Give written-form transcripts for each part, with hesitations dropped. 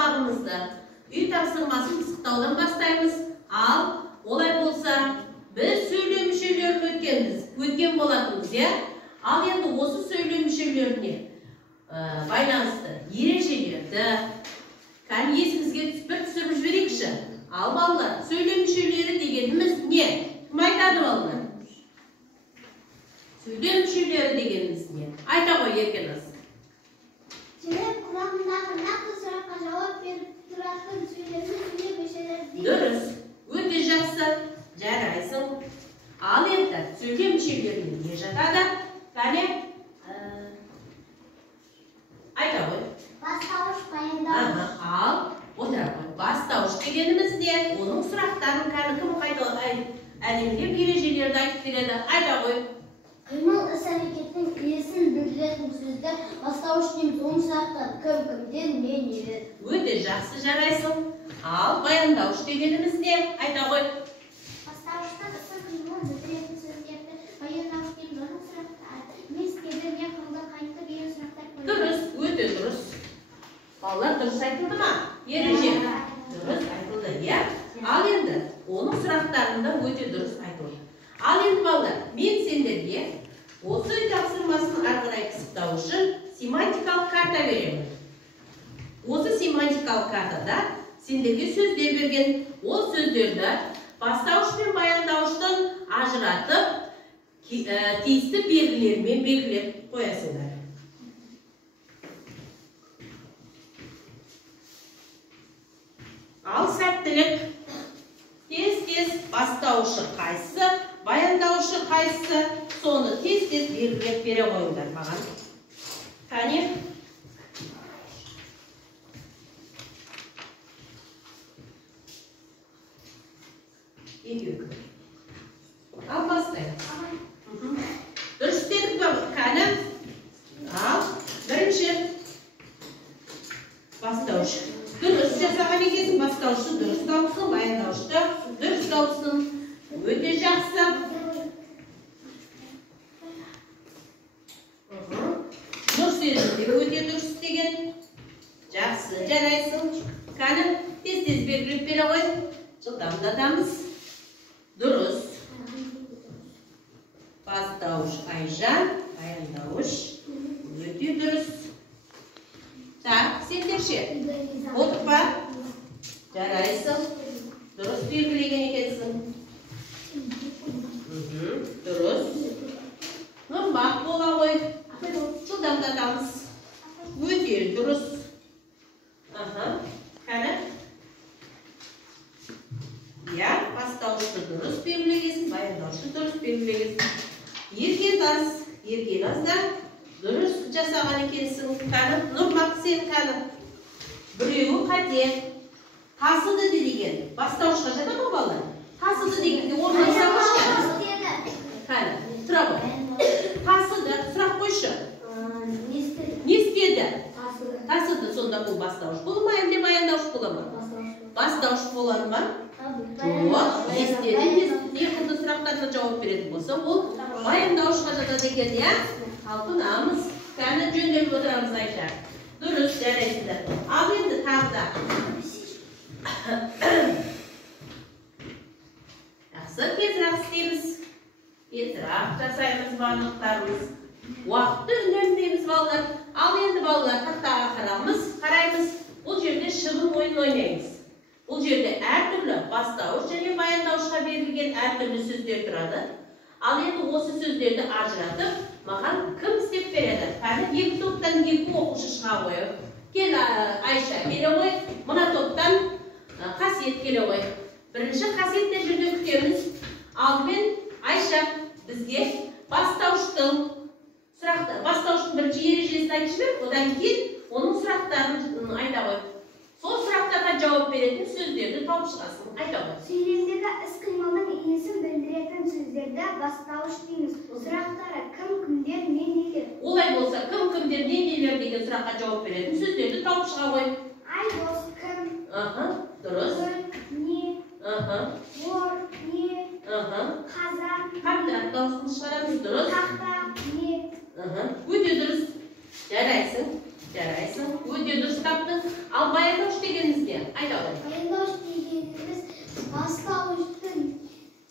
сабағымызды үй тапсырмасын пысықтаудан бастаймыз. Ал, олай болса, біз сөйлем мүшелерін өткен болатынбыз, я? Ал енді осы сөйлем мүшелеріне байланысты ережелерді есімізге түсіріп жіберейікші. Ал балалар, сөйлем мүшелері дегеніміз не? Кім айтады балалар? Сөйлем мүшелері дегеніміз не? Айта ғой, Еркеназ. Сөйлем құрамындағы нақты сұраққа жауап беріп тұратын сөйлем мүшелері дейді. Дұрыс, өте жақсы, жарайсың. Ал енді сөйлем мүшелеріне не жатады? Кәне? Айта ғой. Бастауыш, баяндауыш. Ал, отыра ғой. Бастауыш дегеніміз не? Оның сұрақтарын кім әлемдеп ережелерді айтып береді. Айта ғой. Қимыл іс-әрекеттің иесін білдіретін сөздер бастауыш дейміз. Оның сұрақтары кім-кімден не нелер. Өте жақсы, жарайсың. Ал, баяндауыш дегеніміз не? Айта ғой. Бастауыштан іс-қимылын білдіретін сөздерді баяндауыш дейміз. Оның сұрақтары не істеді, не қылды, қайтты деген сұрақтар қойылады. Дұрыс, өте дұрыс. Балалар, дұрыс айтылды ма? Ереже. Дұрыс айтылды, иә? Ал енді, оның сұрақтарында өте дұрыс айтылды. Ал енді балалар, мен сендерге осы үй тапсырмасын ары қарай пысықтау үшін семантикалық карта беремін. Осы семантикалық картада сендерге сөздер берген. Ол сөздерді бастауыш пен баяндауыштан ажыратып, тиісті белгілермен белгілеп қоясыңдар. Ал сәттілік. Тез-тез бастауышы қайсысы, баяндауышы қайсысы, соны тез-тез белгілеп бере қойыңдар маған. Қане? Ал бастайық. Дұрыс істедік па? Қане? Ал, бірінші бастауыш. Дұрыс жасаған екенсің, бастаушы дұрыс тауыпсың, баяндаушты дұрыс тауыпсың. Өте жақсы. Нұр сөзінде өте дұрыс істеген. Жақсы, жарайсың. Қане, тез-тез белгілеп бере ғой. Жылдамдатамыз. Дұрыс. Бастауыш Айжан, баяндауыш өте дұрыс. Так, сендерше. Отыр ба? Жарайсың. Дұрыс белгілеген екенсің. Дұрыс. Нұрмақ бола ғой. Жылдамдатамыз. Өте дұрыс. Қане? Я бастаушты дұрыс белгілегесін, баяндаушты дұрыс белгілегесін. Ергеназда дұрыс жасаған екенсің. Қане? Нұрмақ сен қане? Біреуі қате. Тасыды деген. Бастаушқа жата ма балар? Тасыды дегенде орнын сұраққа. Қане? Тұра ғой. Тасыды. Сұрақ қойшы. Не істеді? Тасыды. Сонда бұл бастауыш бола ма, әлде баяндауыш бола ма? Бастауыш болады ма? Жоқ. Не істеді? Не қылды сұрақтарына жауап беретін болса, ол баяндаушыға жатады екен, я? Талпынамыз. Кәні жөнделіп отырамыз Айша. Дұрыс, жарайсыздар. Ал енді тағда. Жақсы, тезірек істейміз. Тезірек жасаймыз барлықтарымыз. Уақытты үнемдейміз балалар. Ал енді балалар тақтаға қараймыз. Бұл жерде шығын ойын ойнаймыз. Бұл жерде әртүрлі бастауыш және баяндаушыға берілген әртүрлі сөздер тұрады. Ал енді осы сөздерді ажыратып, маған кім істеп береді? Кәні екі топтан екі оқушы шыға қойып. Кел Айша келе қой, мұна топтан қасиет келе қой. Бірінші қасиетте жерде күтеміз. Алдымен Айша бізге бастауыштың бірінші ережесін айтып жібер, одан кейін оның сұрақтарын айта қой. Сол сұрақтарға жауап беретін сөздерді тауып шығасың. Айта қой. Сөйлемдегі іс-қимылдың иесін білдіретін сөздерді бастауыш дейміз. Сұрақтары кім-кімдер, не нелер. Олай болса, кім-кімдер, не нелер деген сұраққа жауап беретін сөздерді тауып шыға қой. Айдос, кім. Дұрыс. Не. Ор, не. Қазан. Қаттырақ дауысын шығарамыз, дұрыс. Тақта, не. Өте дұрыс. Жарайсың. Өте дұрыс таптың. Ал баяндауыш деген Aydalar. Баяндауыш дегеніміз бастауыштың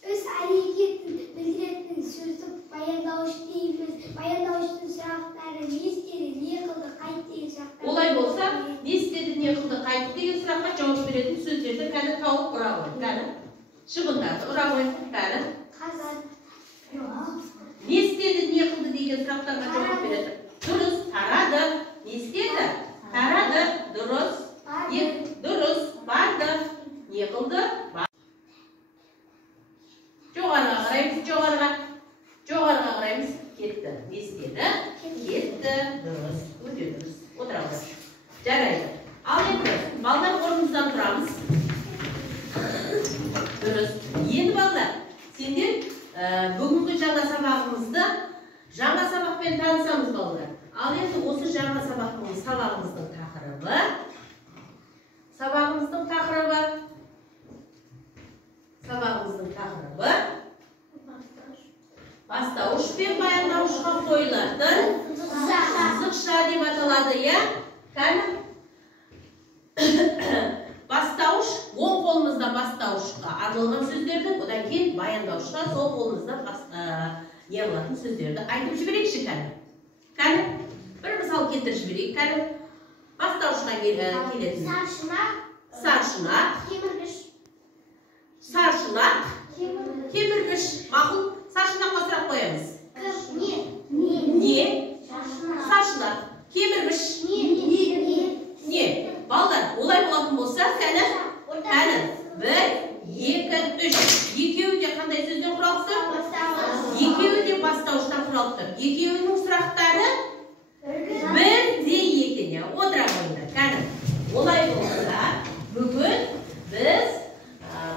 өз әрекетін білдіретін сөзді баяндауыш дейміз. Баяндауыштың сұрақтары не істеді, не қылды, қайт деген сұрақтар. Олай болса, не істеді, не қылды, қайт деген сұраққа жауап беретін сөздерді кәні тауып ұра қой. Кәні шығындарды ұра қой. Кәні Қазан. не істеді, не қылды деген сұрақтарға жауап береді. Дұрыс, тарады. Не істеді? Тарады. Дұрыс. Дұрыс. Барды. Не қылды? Жоғарға қараймыз, жоғарға. Жоғарға қараймыз. Кетті. Не істеді? Кетті. Дұрыс. Өте дұрыс. Отыра қой. Жарайды. Ал енді, балдар орнымыздан тұрамыз. Дұрыс. Енді балдар, сендер бүгінгі жаңа сабақпен танысамыз балдар. Ал енді осы жаңа сабағымыздың тақырыбы бастауыш пен баяндауышқа қойылатын сызықша деп аталады, иә? Бастауыш, оң қолымызда бастауышқа арналған сөздерді, одан кейін баяндауышқа сол қолымызда не алатын сөздерді айтып жіберейікші кәні. Бір мысал келтіріп жіберейік кәні. Бастауышқа келетін. Саршынақ. Саршынақ. Кеміргіш. Мақұл. Саршынаққа сұрақ қоямыз. Не? Саршынақ. Кеміргіш. Не? Балдар, олай болатын болса, кәні. 1, 2, 3. Екеуі де қандай сөзден құралыпты? Екеуі де бастауыштан құралыпты. Екеуінің сұрақтары бірдей екен. Отыра қойыңдар, кәні. Олай болса, бүгін біз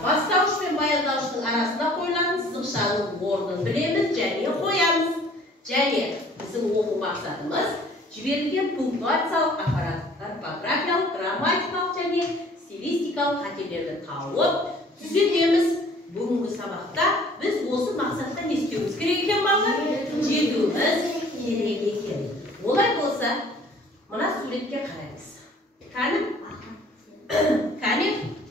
бастауыш пен баяндауыштың арасында қойылатын сызықшаның орнын білеміз және қоямыз. Және біздің оқу мақсатымыз жіберілген пунктуациялық аппарат, орфографиялық, грамматикалық және стилистикалық қателерді тауып түзетеміз. Бүгінгі сабақта біз осы мақсатта не істеуіміз керек екен балалар? Жетуіміз керек екен. Олай болса, мына суретке қараймыз. Кәне,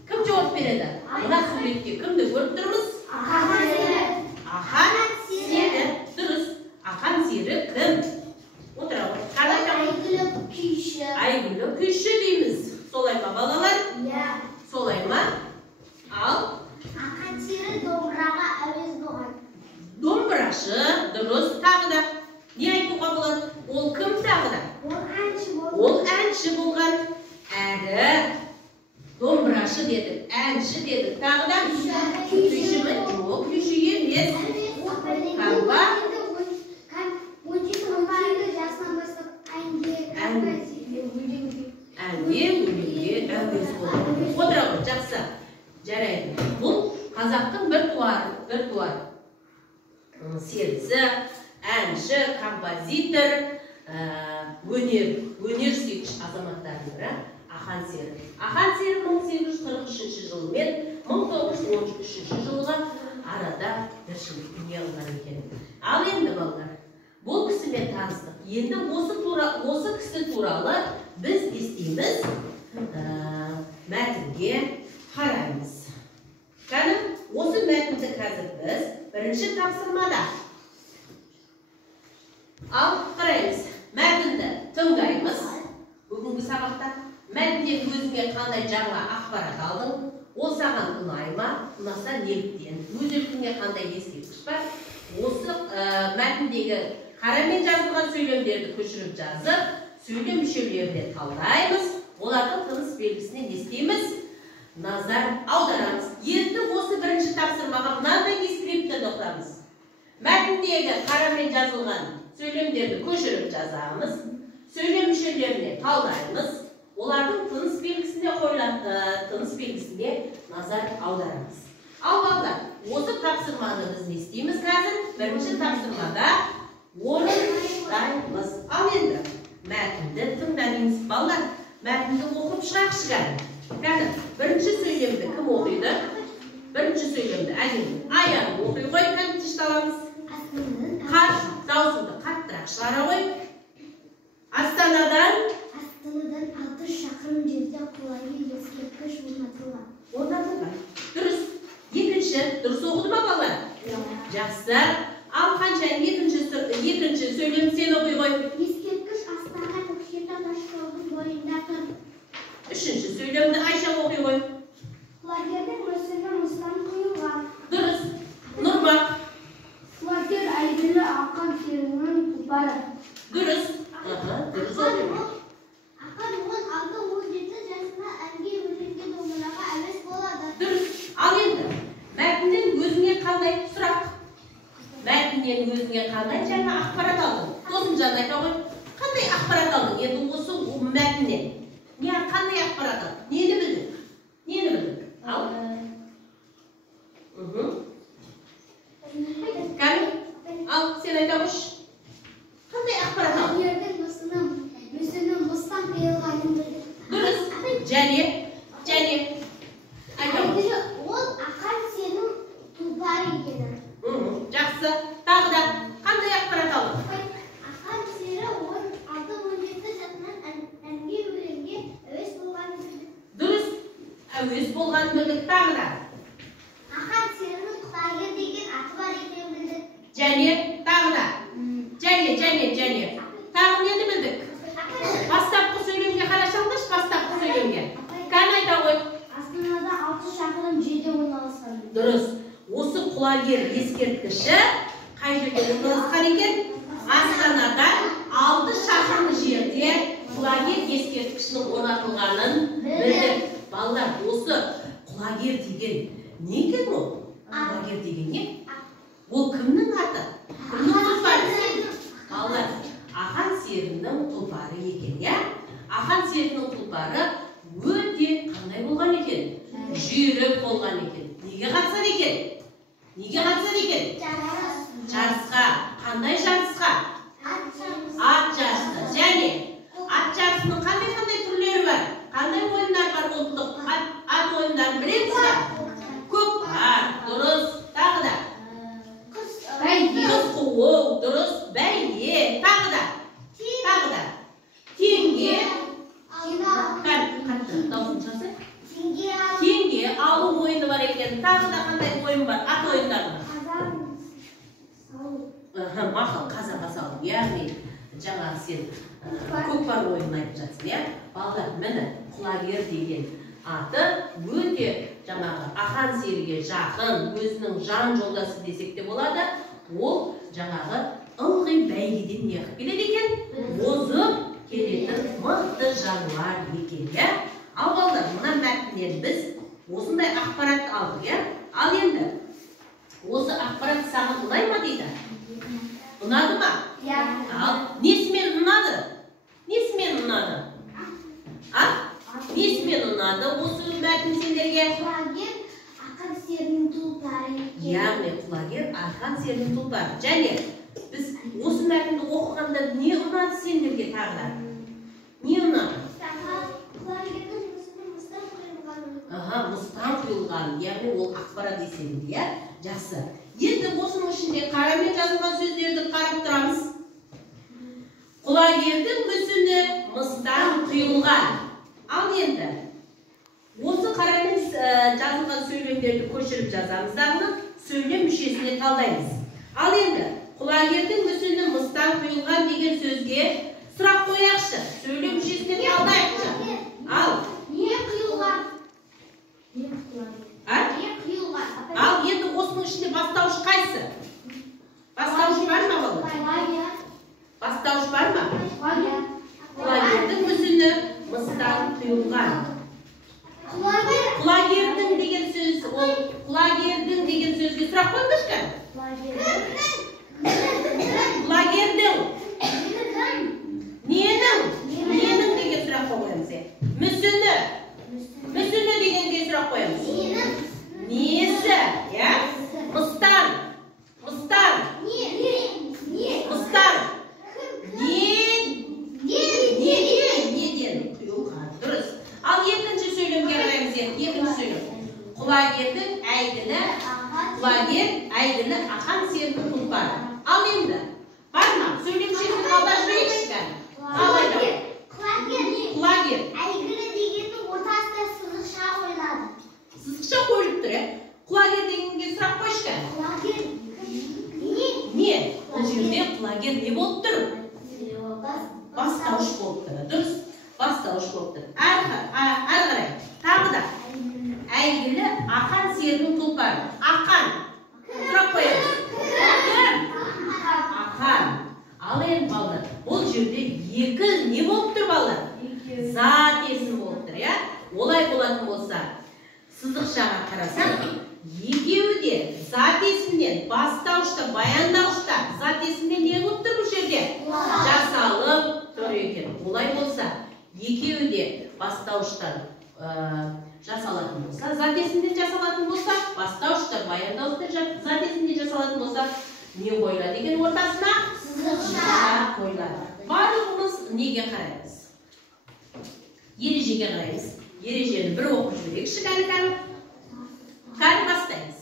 кім жауап береді? Мына суретте кімді көріп тұрмыз? Ақан сері. Дұрыс. Ақан сері кім? Отыра ғой. Айгүлі күйші дейміз. Солай ма балалар? Солай ма? Ал? Ақан сері домбыраға әуес болған. Домбырашы. Дұрыс. Тағы да. Не айтуға болады? Ол кім тағы да? Ол әнші болған. Әрі. Домбырашы дедік. Әнші дедік. Тағы да? Күйші ме? Жоқ, күйші емес. Қанба? Әнге, өлеңге әуес болады. Отыра ғой, жақсы. Жарайды. Бұл қазақтың бір туары. Серісі, әнші, композитор, өнер сүйгіш азаматтардың бірі Ақан сері. Ақан сері 1843 жыл мен 1913 жылға арада бір жыл дүние алған екен. Ал енді балалар, бұл кісімен таныстық. Енді осы кісі туралы біз естиміз, мәтінге қараймыз. Кәні, осы мәтінді қазір біз бірінші тапсырмада. Ал қараймыз, мәтінді тыңдаймыз. Бүгінгі сабақта мәтінден өзіңе қандай жаңа ақпарат алдың, ол саған ұнай ма, ұнаса неліктен, өз еркіңе қандай ескерткіш бар. Осы мәтіндегі қарамен жазылған сөйлемдерді көшіріп жазып, сөйлем мүшелеріне талдаймыз, олардың тыныс белгісіне не істейміз? Назар аударамыз. Енді осы бірінші тапсырмаға мынандай ескерткіштерді оқытамыз. Мәтіндегі қарамен жазылған сөйлемдерді көшіріп жазамыз, сөйлем мүшелеріне талдаймыз, олардың тыныс белгісіне назар аударамыз. Ал балдар, осы тапсырманы біз не істейміз қазір? Бірінші тапсырмада орындаймыз. Ал енді мәтінді тыңдаймыз. Балдар, мәтінді оқып шығаршы кәні. Бірінші сөйлемді кім оқиды? Бірінші сөйлемді аяғын оқи қой, кәні тішталамыз. Даусыңды қаттырақ шығара қой. Астанадан 6 шақырым жерде қолайлы ескерткіш Жақсы. Ал қаншайым екінші сөйлем сен оқи қой. Ескерткіш астана көкшетау тасжолдың бойында тұр. Үшінші сөйлемді Айша оқи қой. Құлагердің мүсіні мыстан құйылған. Дұрыс. Нұрбақ. Құлагер әйгілі ақан серінің тұлпары. Дұрыс. Дұрыс оқи қой. Ақан 16-17 жасында әнге өлеңге домбыраға әуес болады. Дұрыс. Ал енді мәтіннен өзіңе қандай сұрақ? Мәтіннен өзіңе қандай жаңа ақпарат алдың? Досымжан айта ғой. Қандай ақпарат алдың? Енді осы мәтіннен. Не қандай ақпарат алдың? Нені білдің? Нені білдің? Ал. Кәміл? Ал, сен айта қойшы. Қандай ақпарат алдың? Құлагердің мүсіні мыстан құйылғанын білдік. Дұрыс. Және. Айта қойшы. Ол ақан сенің тұлпары екені. Жақсы. Тағы да қандай ақпарат алдың? Ақан сері 16-17 жасынан әнге өлеңге әуес болғанын білдік. Дұрыс. Әуес болғанын білдік. Тағы да. Ақан серінің құлагер деген аты бар екенін білдік. Және. Тағы да. Және. Тағы нені білдік? Бастапқы сөйлемге қарашаңдаршы, бастапқы сөйлемге. Кән айта ғой. Астанада 6 шақырым жерде орналасқан. Дұрыс. Осы құлагер ескерткіші қай жерде орналасқан екен? Астанада 6 шақырым жерде құлагер ескерткішінің орнатылғанын білдік. Балалар, осы құлагер деген не екен ол? Құлагер деген не? Ол кімнің аты? Кімнің тұлпары? Балалар, ақан серінің тұлпары екен, я? Ақан серінің тұлпары өте қандай болған екен? Жүйрік болған екен. Неге қатысады екен? Жарысқа. Қандай жарысқа? Ат жарысы. Және ат жарысының қандай түрлері бар? Қандай ойындар бар ұлттық? Ат ойындарын білеміз ба? Көп бар. Дұрыс. Тағы да. Қыз қуу. Дұрыс. Бәйге. Тағы да. Теңге. Теңге алу ойыны бар екен. Тағы да қандай ойын бар? Ат ойындары. Мақыл, қазанға салу. Яғни жаңағы сен көкпар ойынын айтып жатсың, я? Балалар, міне құлагер деген аты өте жаңағы ақан серіге жақын, өзінің жан жолдасы десек те болады. Ол жаңағы ылғи бәйгеден не қылып келеді екен? Озып келетін мықты жануар екен, я? Ал балалар, мына мәтіннен біз осындай ақпарат алдық, я? Ал енді осы ақпарат саған ұнай ма дейді? Ұнады ма? Ал несімен ұнады? Несімен ұнады осы мәтін сендерге? Құлагер ақан серінің тұлпары екен. Яғни құлагер ақан серінің тұлпары. Және біз осы мәтінді оқығанда не ұнады сендерге тағы да? Не ұнады? Құлагердің мүсіні мыстан құйылған. Мыстан құйылған. Яғни ол ақпарат есебінде, я? Жақсы. Енді осының ішінде қарамен жазылған сөздерді қарап тұрамыз. Құлагердің мүсіні мыстан құйылған. Ал енді осы қарамен жазылған сөйлемдерді көшіріп жазамыз дағы сөйлем мүшесіне талдаймыз. Ал енді құлагердің мүсіні мыстан құйылған деген сөзге сұрақ қояқшы. Сөйлем мүшесіне талдайықшы. Ал Не құйылған? Ал енді осының ішінде бастауыш қайсы? Бастауыш бар ма балалар? Бастауыш бар ма? Құлагердің мүсіні мыстан құйылған. Құлагердің деген сөз, ол құлагердің деген сөзге сұрақ қойыңызшы. Құлагердің. Ненің деген сұрақ қойыңыз. Мүсіні. Мүсіні дегенге сұрақ қойыңыз. Несі? Мыстан. Неден құйылған. Дұрыс. Ал екінші сөйлемге қараймыз. Екінші сөйлем. Құлагердің әйгілі ақан серінің тұлпары. Ал енді бар ма? Сөйлемшесін қалдаш берейікші. Құлагер. Әйгілі дегеннің ортасында сызықша қойылады. Сызықша қойылып тұр, құлагер дегенге сұрақ қойшы. Құлагер Егер не болып тұр? Бастауыш болып тұр. Дұрыс. Бастауыш болып тұр. Әрі тағы да. Әйгілі ақан серінің тұлпары. Ақан. Сұрақ қоямыз. Кім? Ақан. Ал енді балалар, бұл жерде екі не болып тұр балалар? Зат есім болып тұр, я? Олай болатын болса, сызықшаға қарасақ, екеуі де зат есімнен, бастауышта, баяндауышта, зат есімнен не болып тұр бұл жерде? Жасалып тұр екен. Олай болса, екеуі де бастауыштан жасалатын болса, зат есімден жасалатын болса, бастауышта, баяндауышта, зат есімден жасалатын болса, не қойылады деген ортасына? Сызықша қойылады. Барлығымыз неге қараймыз? Ережеге қараймыз. Ережені бір оқып жіберейікші кәні. Кәні бастаймыз.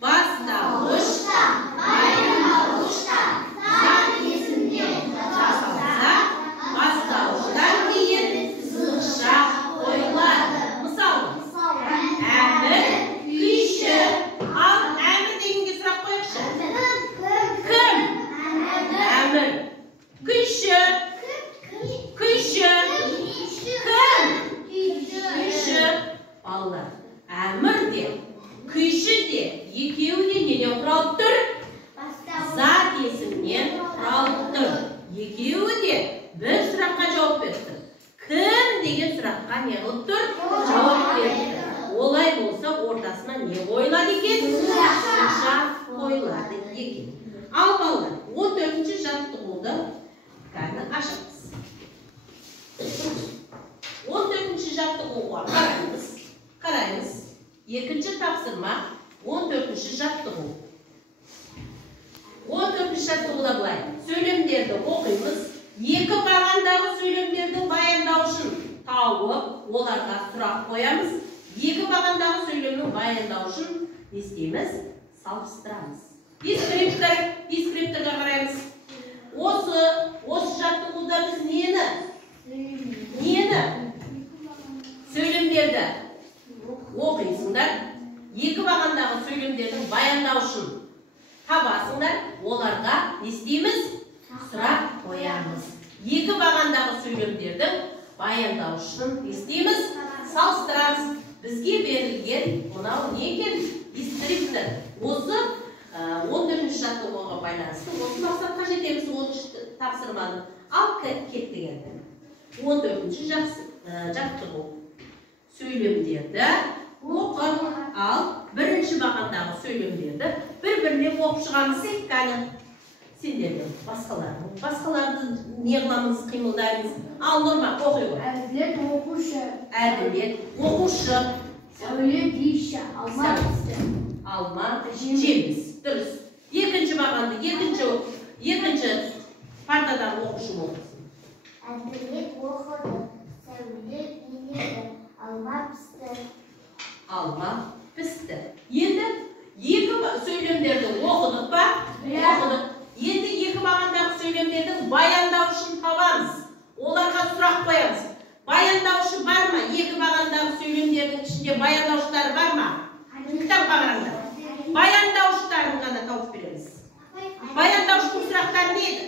Бастауышта, баяндауышта, зат есімден жасалса, бастауыштан кейін сызықша қойылады. Мысалы, әмір, күйші. Ал әмір дегенге сұрақ қойықшы. Кім? Әмір. Күйші. Күйші. Кім? Күйші. Балалар, әмір де, күйші де, екеуі де неден құралып тұр? Зат есімнен құралып тұр. Екеуі де бір сұраққа жауап берді. Кім деген сұраққа не қылып тұр? Жауап берді. Олай болса, ортасына не қойылады екен? Сызықша қойылады екен. Ал балалар, 14-ші жаттығуды кәні ашамыз. 14-ші жаттығуға қараймыз. Екінші тапсырма 14-ші жаттығу. 14-ші жаттығуда былай. Сөйлемдерді оқимыз. Екі бағандағы сөйлемдердің баяндаушын тауып, оларға сұрақ қоямыз. Екі бағандағы сөйлемнің баяндаушын естейміз, салыстырамыз. Дискрипторға қараймыз. Осы жаттығуда біз нені? Сөйлемдерді оқисыңдар. Екі бағандағы сөйлемдердің баяндаушын табасыңдар. Оларға естейміз, сұрақ қоямыз. Екі бағандағы сөйлемдердің баяндаушын естейміз, салыстырамыз. Бізге берілген мынау не екен? Дискриптор. Осы 14-ші жаттығуға байланысты. Осы мақсатқа жетеміз 13-ші тапсырманы. Ал кеттік енді. 14-ші жаттығу. Сөйлемдерді оқып, ал бірінші бағандағы сөйлемдерді бір-біріне оқып шығамыз. Кәні сендерді, басқаларды не қыламыз, қимылдарымыз. Ал Нұрма, оқи ғой. Әділет оқушы. Әділет оқушы. Сәуле биші. Алма пісті. Алма жеміс. Дұрыс. Екінші бағанды, екінші партадағы оқушы болсын. Әділет оқыды. Сәуле биледі. Алма пісті. Алма пісті. Енді екі сөйлемдерді оқыдық па? Оқыдық. Енді екі бағандағы сөйлемдердің баяндаушын табамыз. Оларға сұрақ қоямыз. Баяндаушы бар ма? Екі бағандағы сөйлемдердің ішінде баяндауштары бар ма? Кітапқа қараңдар. Баяндауштарын ғана тауып береміз. Баяндауштың сұрақтары не еді?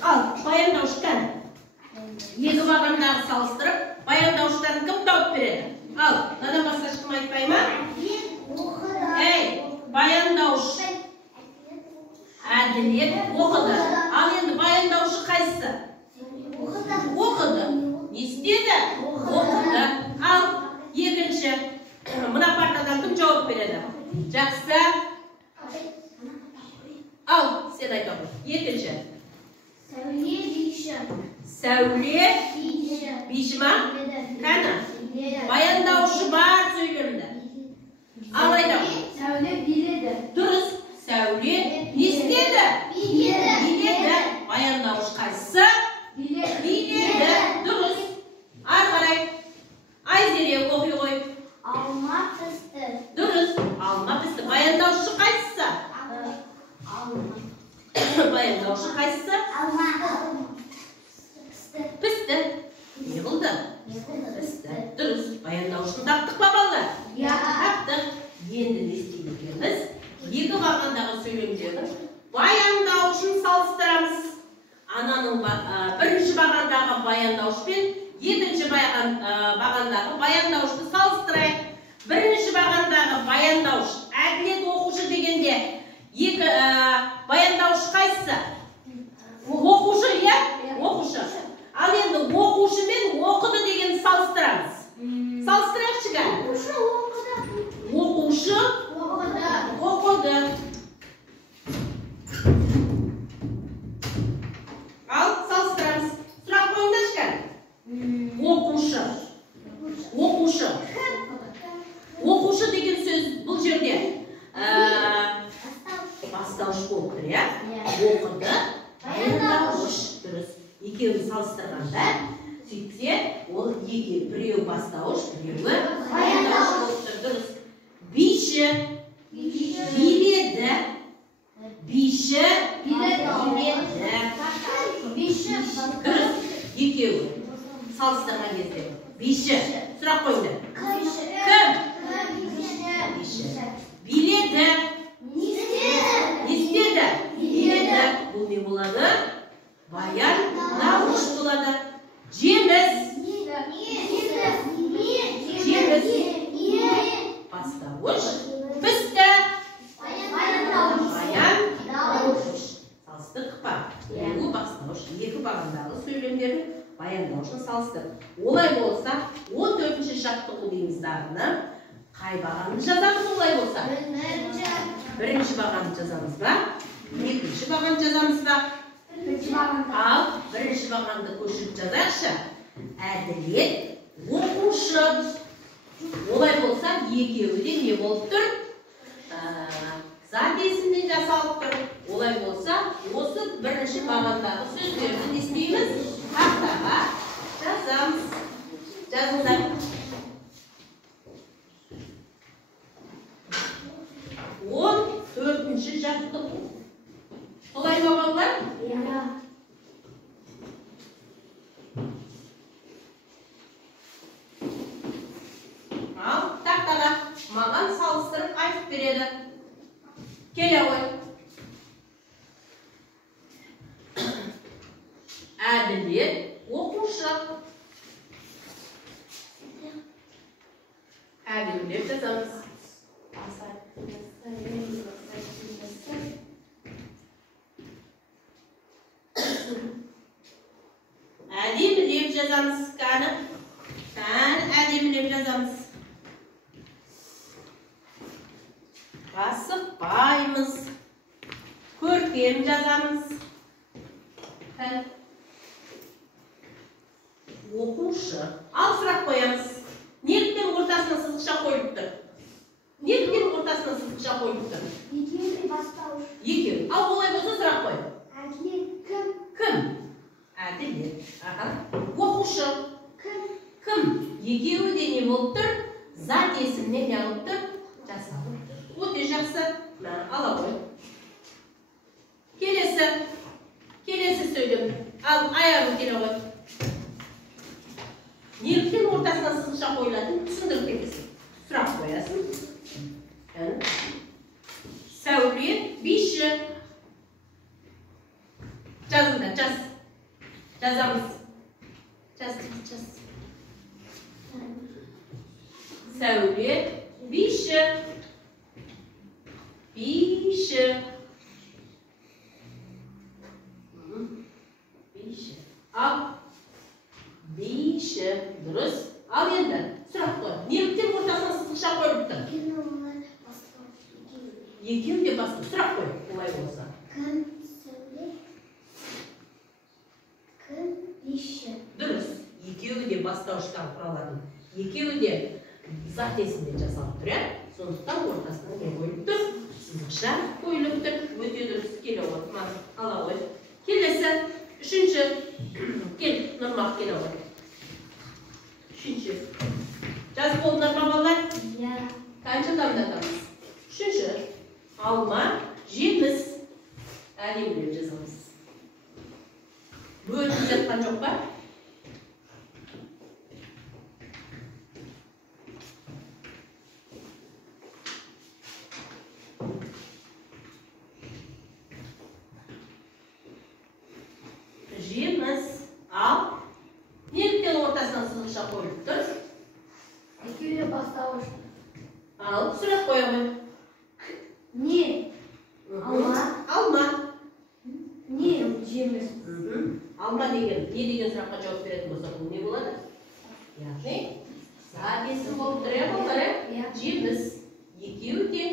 Ал, баяндаушы кәні. Екі бағандағы салыстырып, баяндауштарын кім тауып береді? Ал, надан басқа ешкім айтпай ма? Баяндауш. Әділет оқыды. Ал енді баяндаушы қайсысы? Оқыды. Не істеді? Оқыды. Ал, екінші. Мына партадан кім жауап береді? Жақсы. Ал, сен айта ғой. Екінші. Сәуле биші. Сәуле биші ма? Кәні? Баяндаушы бар сөйлемді. Ал айта ғой. Сәуле биледі. Дұрыс. Сәуле не істеді? Биледі. Баяндаушы қайсысы? Биледі. Дұрыс. Ары қарай. Айзере оқи ғой. Алма пісті. Дұрыс. Алма пісті. Баяндаушы қайсысы? Баяндаушы қайсысы? Алма пісті. Не болды? Пісті. Дұрыс. Баяндаушыны таптық па балалар? Таптық. Енді не істейміз? баяндауыш пен екінші бағандағы баяндауышты салыстырайық. Бірінші бағандағы баяндауыш әділет оқушы дегенде екі баяндауыш қайсысы? Оқушы, иә? Оқушы. Ал енді оқушы мен оқыды дегенді салыстырамыз. Салыстырайықшы ға? Оқушы оқыды. Ал салыстырамыз. Сұрақ қойыңдаршы ға? Оқушы. Оқушы. Оқушы деген сөз бұл жерде бастауыш болып тұр, иә? Оқыды, баяндауыш. Дұрыс. Екеуін салыстырғанда, сөйтсе, ол біреу бастауыш, біреуі баяндауыш болып тұр. Дұрыс. Биші, биледі. Биші, биледі. Дұрыс. Екеуі салыстырған кезде. Биші. Сұрақ қойды. Кім? Биші. Биледі. Не істеді? Биледі. Бұл не болады? Баяндауыш болады. Жеміс. Жеміс. Бастауыш. Пісті. Баяндауыш. Салыстырдық па? Бұл бастауыш. Екі бағандағы сөйлемдерін баяндауышын салыстыр. Олай болса, 14-ші жаттығу дейміз дағыны. Қай бағанды жазамыз олай болса? Бірінші бағанды жазамыз ба? Екінші бағанды жазамыз ба? Ал бірінші бағанды көшіріп жазайықшы. Әділет оқушы. Олай болса, екеуі де не болып тұр? Зат есімден жасалып тұр. Олай болса, осы бірінші бағандағы сөздерді не істейміз? Тақтаға жазамыз. Жазыңдар. 14-ші жаттығу. Солай ма балалар? Ал тақтаға маған салыстырып айтып береді. Келе ғой. Әділет оқушы. Әділет жазамыз. Әдемілеп жазамыз. Кәні әдемілеп жазамыз. Асықпаймыз. Көркем жазамыз. Оқушы. Ал сұрақ қоямыз. Неліктен ортасына сызықша қойылып тұр? Неліктен ортасына сызықша қойылып тұр? Екеуі бастауыш. Екеуі. Ал олай болса сұрақ қой. Әділет кім? Кім? Әділет. Оқушы. Кім? Екеуі де не болып тұр? Зат есімнен не алып тұр? Жасалып тұр. Өте жақсы. Ала қой. Келесі сөйлем. Ал аяғын келе қой. Неліктен ортасына сызықша қойылатын түсіндіріп кетесің. Сұрақ қоясың. Сәулет биші. Жазыңдар, жаз. Жазамыз. Жаз. Сәулет биші. Биші. Ал. Биші. Дұрыс. Ал енді. Сұрақ қой. Неліктен ортасына сызықша қойылып тұр? Екеуі де басты. Сұрақ қой. Олай болса. Кім сәулет? Кім биші? Дұрыс. Екеуі де бастауыштан құралатын. Екеуі де зат есімден жасалып тұр, иә? Сондықтан ортасына не қойылып тұр? Сызықша қойылып тұр. Өте дұрыс. Келе отма. Ала қой. Келесі. Үшінші. Кел, Нұрмақ келе ғой. Үшінші. Жаз болдыңдар ма балалар? Иә. Қанша таңдатамыз? Үшінші. Алма, жеміс. Әдемілеп жазамыз. Бөлініп жатқан жоқ па? Жеміс. Ал ортасына сызықша қойылып тұр. Екеуі бастауыш. Ал, сұрақ қоя ғой. Не? Алма. Алма. Не? Жеміс. Алма деген, не деген сұраққа жауап беретін болса, бұл не болады? Яғни, зат есім болып тұр, балалар? Жеміс. Екеуі де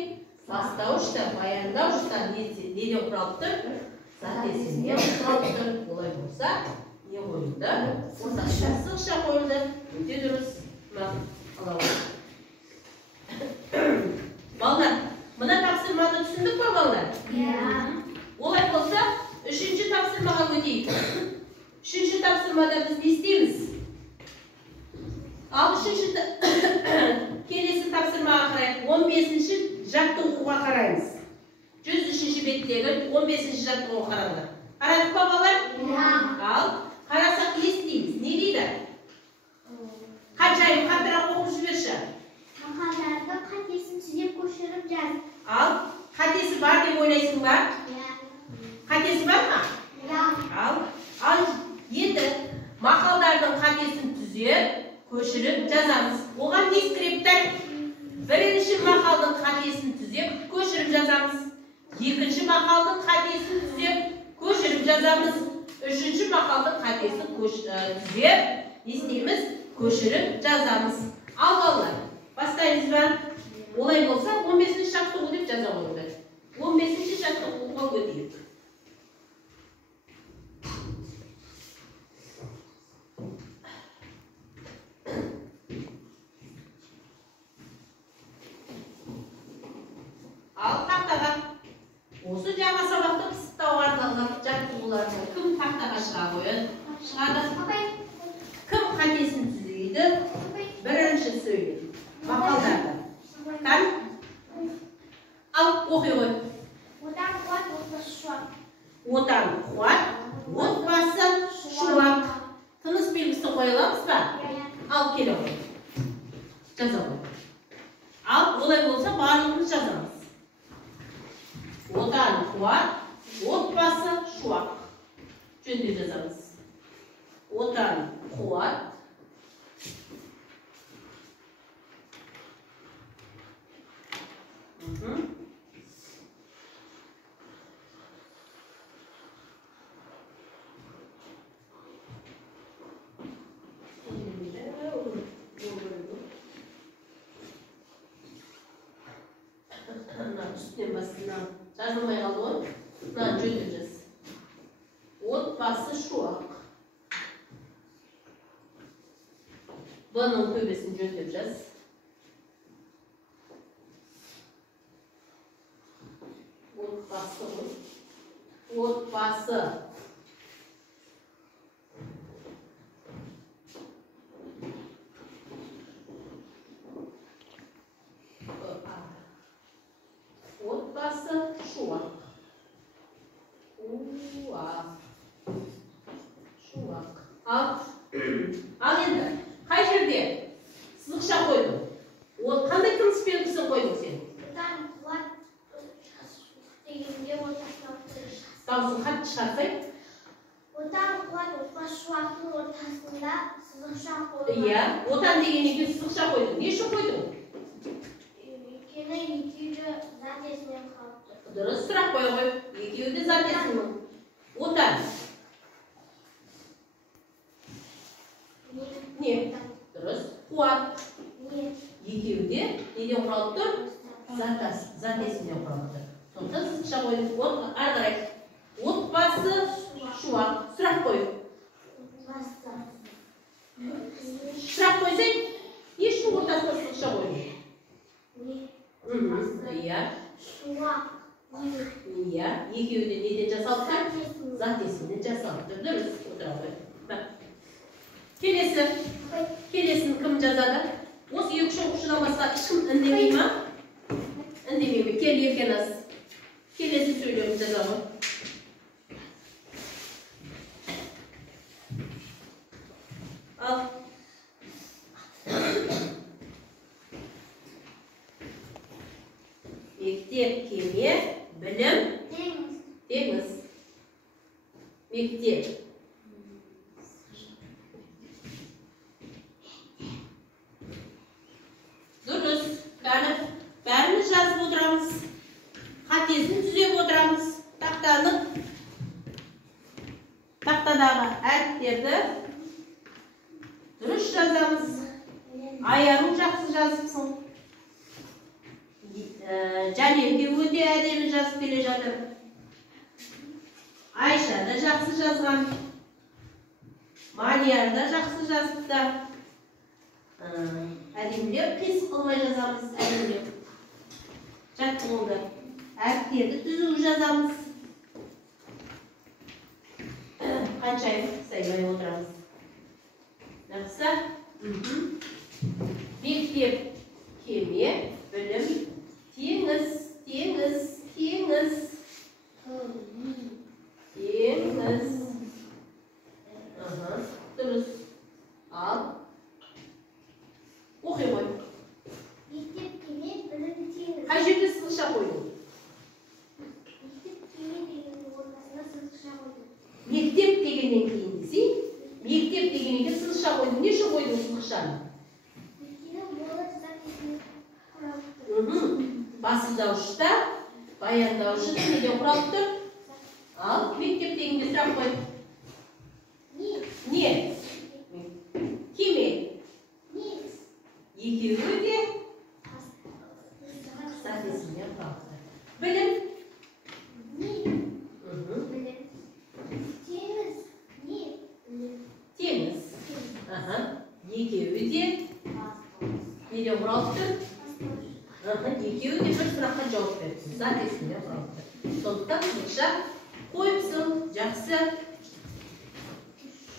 бастауышта, баяндауышта неден құралып тұр? Зат есімнен құралып тұр. Олай болса, не қойылды? Ортасына сызықша қойылды. Өте дұрыс. Балалар, мына тапсырманы түсіндік па, балалар? Олай болса, үшінші тапсырмаға өтейік. Үшінші тапсырмада біз не істейміз? Ал үшінші келесі тапсырмаға қарайық. 15-ші жаттығуға қараймыз. 103-ші беттегі 15-ші жаттығуға қараңдар. Қарадық па, балалар? Ал қарасақ не істейміз? Не дейді? Қаншайым қатырақ оқып жіберші. Мақалдарды қатесін түзеп көшіріп жаз. Ал қатесі бар деп ойлайсың ба? Қатесі бар ма? Ал енді мақалдардың қатесін түзеп көшіріп жазамыз. Оған не скриптар? Бірінші мақалдың қатесін түзеп көшіріп жазамыз. Екінші мақалдың қатесін түзеп көшіріп жазамыз. Үшінші мақалдың қатесін түзеп не істейміз? Көшіріп жазамыз. Ал балалар, бастаймыз ба? Олай болса 15-ші жаттығу деп жаза қойыңдар. 15-ші жаттығуға өтейік. Ал тақтаға. Осы жаңа сабақты пысықтауға арналған жаттығулардың кім тақтаға шыға қойын? Шығады. Кім қатесін түзейді? Бірінші сөйлейді. Мақалдарды. Там? Ал, оқи қой. Отан қуат, отбасы шуақ. Отан қуат, отбасы шуақ. Тыныс белгісі қойыламыз ба? Ал, келе қой. Жаза қой. Ал, олай болса барлығымыз жазамыз. Отан қуат, отбасы шуақ. Жөнде жазамыз. Отан қуат, үстінен басынан жазылмай қалды ғой. Мынаны жөндеп жаз. Отбасы шуақ. Бұның төбесін жөндеп жаз. Отбасы ғой. Отбасы. Отбасы шуақ. Шуақ. Ал енді, қай жерде сызықша қойдың? Қандай тыныс белгісін қойдың сен? Отан қуат дегенде ортасына дауысын қатты шығарсай. Отан қуат, отбасы шуақтың ортасында сызықша қойдың. Иә, отан дегеннен кейін сызықша қойдың. Не үшін қойдың? Екеуі зат есімнен қалып тұр. Дұрыс сұрақ қоя ғой. Екеуі де зат есімнен. Отан. Не? Дұрыс. Қуат. Екеуі де неден құралып тұр? Зат есімнен құралып тұр. Сондықтан сызықша қойдың. Ары қарай. Отбасы шуақ. Сұрақ қой. Сұрақ қойсаң, не үшін ортасына сызықша қойдың? Иә. Шуақ. Иә. Екеуі де неден жасалып тұр? Зат есімнен жасалып тұр. Дұрыс. Отыра қой. Келесін кім жазады? Осы екі шоқшыдан басқа ешкім үндемей ма? Үндемей ме? Кел еркен аз. Келесін сөйлеуіміз жазады. Ал. Мектеп кеме, білім, теңіз. Мектеп. әріптерді дұрыс жазамыз. Аяру жақсы жазыпсың. Жәнелге өте әдемі жазып келе жатыр. Айша да жақсы жазған. Мадияр да жақсы жазыпты. Әдемілеп қис қылмай жазамыз. Әдемілеп. Жаттығуды. Әріптерді түзу жазамыз. Қаншайым сайлай отырамыз. Жақсы? Мектеп, кеме, білім, теңіз, теңіз, теңіз. Теңіз. Дұрыс. Ал. Оқи қой. Мектеп, кеме, білім, теңіз. Қай жерде сызықша қойдың? Мектеп, кеме дегеннің ортасына сызықша қойдым. Мектеп дегеннен кейін десей, мектеп дегеннен кейін сызықша қойдың. Не үшін қойдың сызықшаны? Басылдаушыда баяндаушы неден құралып тұр? Ал мектеп дегенде сұрақ қой. Не? Кеме? Екеуі де сәтесіне құралып тұр. Білім? Теңіз. Екеуі де неден құралып тұр? Екеуі де бір сұраққа жауап беріпсің. Сәтесіне құралып тұр. Сондықтан сызықша қойыпсың. Жақсы.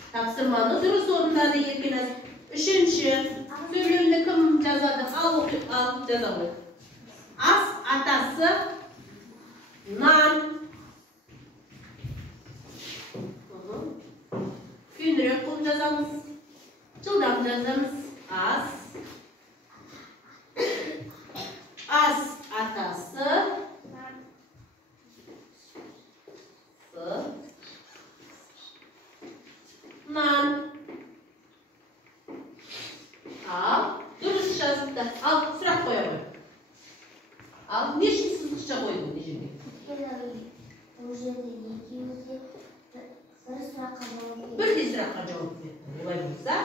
Тапсырманы дұрыс орындады Еркеназ. Үшінші, сөйлемді кім жазады? Ал жаза қой. Ас атасы нан. Күйінірек қылып жазамыз. Жылдам жазамыз. Ас атасы нан. Ал, дұрыс жазыпты. Ал, сұрақ қоя қой. Ал, не үшін сызықша қойдың не жерге? Ол жерде екеуі де бір сұраққа жауап берді. Бірдей сұраққа жауап берді. Олай болса,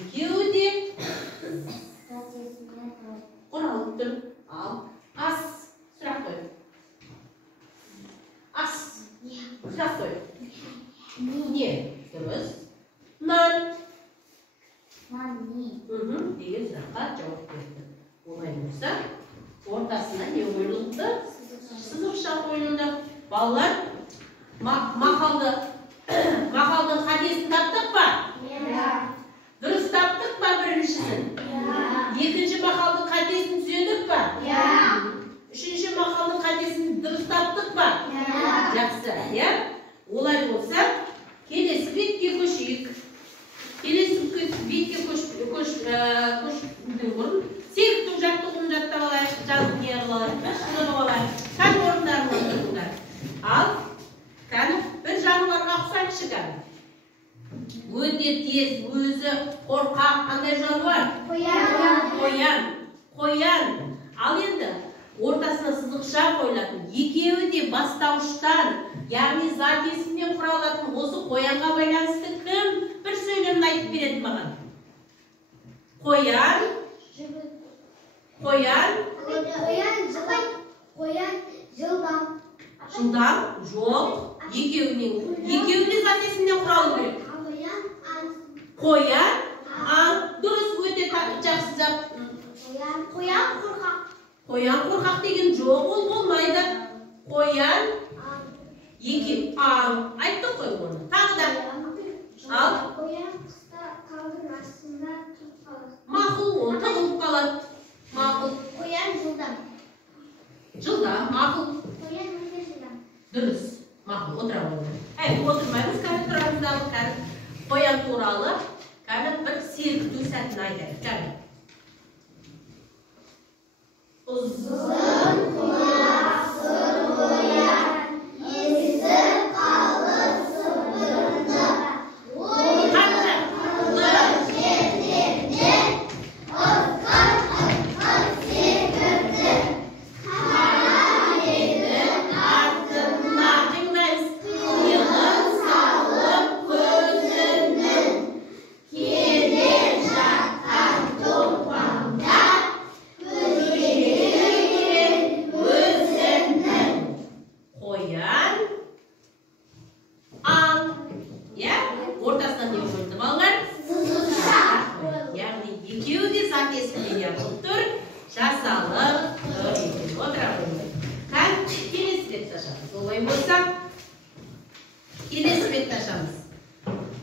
екеуі де құралып тұр. Ал, ас сұрақ қой. Ас сұрақ қой. Не? Дұрыс. Нан. Нан не? Деген сұраққа жауап берді. Олай болса, ортасына не қойылды? Сызықша қойылды. Балалар, мақалдың қатесін таптық па? Дұрыс таптық па біріншісін? Екінші мақалдың қатесін түзедік па? Үшінші мақалдың қатесін дұрыс таптық па? Жақсы, олай болса, келесі бетке көшейік. Келесі бетке көшудің бұрын серіктің жаттығын жаттап алайық, жазып не қылайық, шығып алайық. Кәні орындарын отырыңдар. Ал, кәні бір жануарға ұқсайықшы кәні. Өте тез, өзі қорқақ, қандай жануар? Қоян. Ал енді ортасына сызықша қойылатын. Екеуі де бастауыштан, яғни зат есімнен құралатын осы қоянға байланысты кім бір сөйлемді айтып береді маған? Қоян. Жылдам. Жылдам? Жоқ. Екеуіне зат есімнен құралу керек. Қоян. Дұрыс, өте жақсы жап. Қоян қорқақ. Қоян қорқақ деген жоқ, ол болмайды. Қоян. Айттық қой оны. Тағы да. Ал. Қоян қыста қалдың астында тұрып қалады. Мақұл, ол тығылып қалады. Мақұл. Қоян жылдам. Жылдам, мақұл. Қоян өте жылдам. Дұрыс. Мақұл, отыра болды. Отырмаймыз, кәні тұрамыздағы кәні. Қоян туралы кәні бір сергіту сәтін айтады. Кәні. Ұзын құлақсыз қоян, есі қалысы бұрны. Қатты. Жерлерден ыққыр секірді. Қара еді артына. Тыңдаймыз. Қиылын салып көзінің жасалып тұр екен. Отыра қоймай. Келесі бетті ашамыз. Олай болса, келесі бетті ашамыз.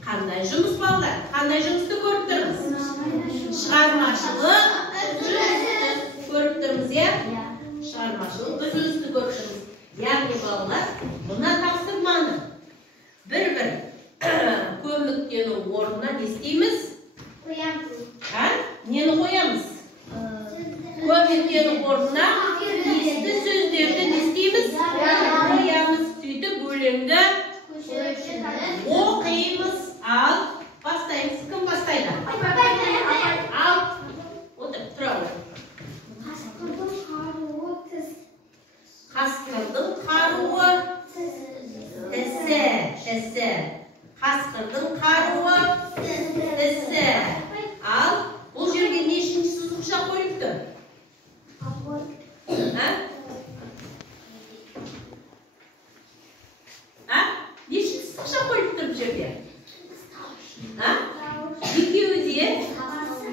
Қандай жұмыс балдар? Қандай жұмысты көріп тұрмыз? Шығармашылық үзілісті көріп тұрмыз, е? Шығармашылық үзілісті көріп тұрмыз. Яғни балалар, бұна тапсырманы бір-бір көміктенің орнына не істейміз? Нені қоямыз? Көміктенің орнына тиісті сөздерді не істейміз? Қоямыз. Сөйтіп өлеңді оқимыз. Ал бастаймыз. Кім бастайды? Ал отыр, тұра отыр. Қасқырдың қаруы тісі. Қасқырдың қаруы тісі. Ал бұл жерге не үшінші сызықша қойыпты? Не үшінші сызықша қойыпты бұл жерге? Екеуі де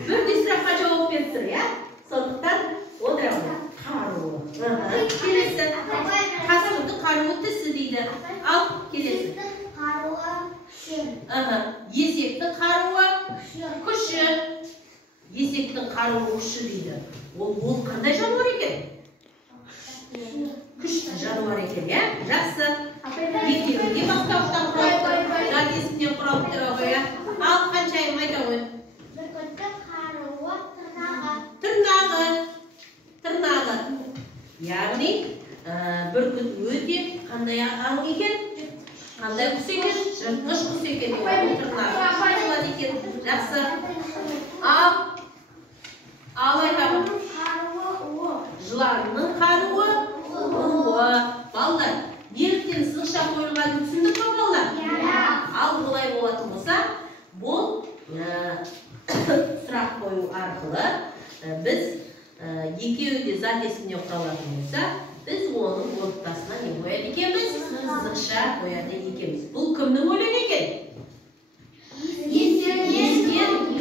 бірдей сұраққа жауап беріп тұр, я? Сондықтан отырамын. Қаруы. Келесі. Қасқырдың қаруы тісі дейді. Ал келесі. Есектің қаруы күші. Есектің қаруы күші дейді. Ол қандай жануар екен? Күшті жануар екен, я? Жақсы. Екеуі де бастауыштан құралып, жатесінен құралып тұра қоя. Ал қаншайым айта қой? Бүркіттің қаруы Тырнағы. Яғни, бүркіт өте қандай аң екен? Қандай құс екен? Жыртқыш құс екен. Тырнағы болады екен. Жақсы. Ал айтамын. Жыланның қаруы уы. Балдар, неліктен сызықша қойылғанын түсіндік пе балдар? Ал олай болатын болса, бұл сұрақ қою арқылы біз екеуі де зат есіміне құралатын болса, біз оның ортасына не қояды екенбіз? Сызықша қояды екенбіз. Бұл кімнің өлеңі екен? Естен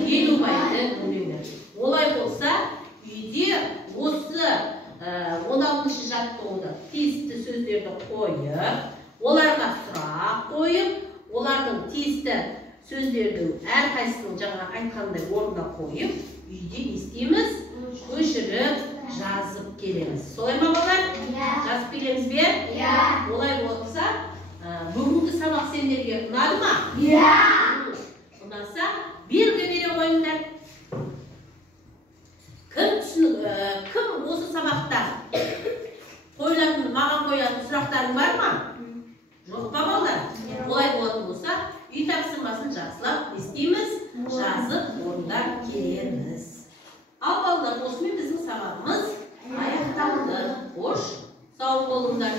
Елубайдың өлеңі. Олай болса, үйде осы 16-шы жаттығуды тиісті сөздерді қойып, оларға сұрақ қойып, олардың тиісті сөздерді әрқайсының жаңа айтқандай орнына қойып, үйде не істейміз? Көшіріп, жазып келеміз. Солай ма балалар? Жазып келеміз бе? Олай болса, бүгінгі сабақ сендерге ұнады ма? Ұнаса, белгі бере қойыңдар. Кім осы сабақта маған қоятын сұрақтарың бар ма? Жоқ па балалар? Олай болатын болса, үй тапсырмасын жақсылап істейміз, жазып орындап келеміз. Ал балалар, осымен біздің сабағымыз аяқталды. Қош, сау болыңдар.